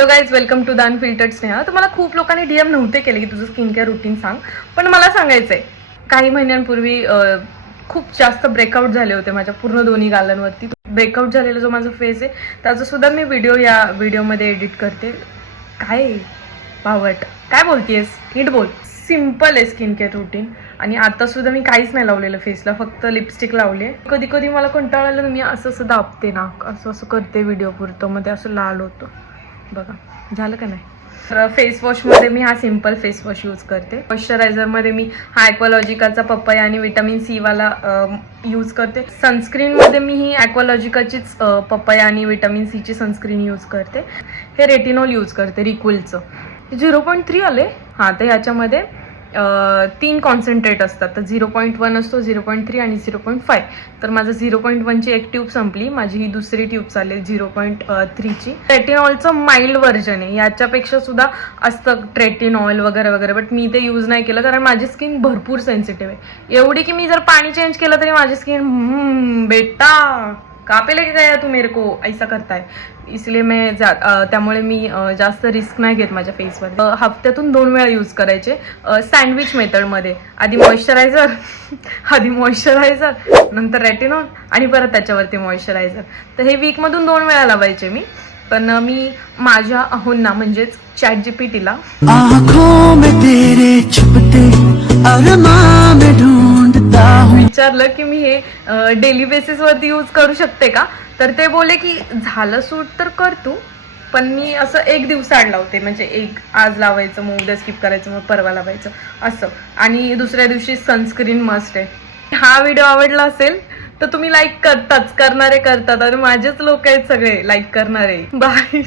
Hello guys, welcome to the unfiltered Sneha. तर मला खूप लोकांनी डीएम नव्हते केले की तुझं स्किन केअर रुटीन सांग, पण मला सांगायचंय. काही महिन्यांपूर्वी खूप जास्त ब्रेकआउट झाले होते माझ्या पूर्ण दोन्ही गालांवरती. ब्रेकआउट झालेला जो माझा फेस आहे त्याचा सुद्धा मी व्हिडिओ या व्हिडिओमध्ये एडिट करते. काय भावट, काय बोलतेस? नीट बोल. सिम्पल आहे स्किन केअर रुटीन. आणि आता सुद्धा मी काहीच नाही लावलेलं फेसला, फक्त लिपस्टिक लावली आहे. कधी कधी मला कंटाळा आला, मी असं दाबते ना, असं करते व्हिडिओ पुरतं, मग ते असं लाल होतं. बघा झालं का नाही. तर फेस वॉशमध्ये मी हा सिम्पल फेस वॉश यूज करते. मॉइश्चरायझरमध्ये मी हा ॲक्वालॉजिकाचा पपया आणि विटामिन सी वाला यूज करते. सनस्क्रीनमध्ये मी ही ॲक्वालॉजिकाचीच पपया आणि विटामिन सीची सनस्क्रीन यूज करते. हे रेटिनॉल यूज करते रिक्विलचं. 0.3 आले. हां, तर ह्याच्यामध्ये 3 कॉन्सन्ट्रेट असतात. तर 0.1 असतो, 0.3 आणि 0.5. तर माझं 0.1ची एक ट्यूब संपली, माझी ही दुसरी ट्यूब चालेल 0.3ची. ट्रेटिनॉलचं माइल्ड व्हर्जन आहे, याच्यापेक्षा सुद्धा असतं ट्रेटिनॉल वगैरे वगैरे, बट मी ते यूज नाही केलं कारण माझी स्किन भरपूर सेन्सिटिव्ह आहे. एवढी की मी जर पाणी चेंज केलं तरी माझी स्किन बेटा कापेले की काय तू मेरे को ऐसा करताय. इसलिए मैं त्यामुळे मी जास्त रिस्क नाही घेत माझ्या फेसवर. हफ्त्यातून 2 वेळा यूज करायचे सँडविच मेथडमध्ये. आधी मॉइश्चरायझर नंतर रेटिनॉल आणि परत त्याच्यावरती मॉइश्चरायझर. तर हे वीकमधून 2 वेळा लावायचे मी. पण मी माझ्या अहोंना म्हणजेच ChatGPTला विचारलं की मी हे डेली बेसिसवरती यूज करू शकते का. तर ते बोले की झालं सूट तर कर तू, पण मी असं एक दिवसाआड लावते. म्हणजे एक आज लावायचं, मग उद्या स्किप करायचं, मग परवा लावायचं असं. आणि दुसऱ्या दिवशी सनस्क्रीन मस्ट आहे. हा व्हिडिओ आवडला असेल तर तुम्ही लाईक करतात आणि माझेच लोक आहेत सगळे लाईक करणारे. बाय.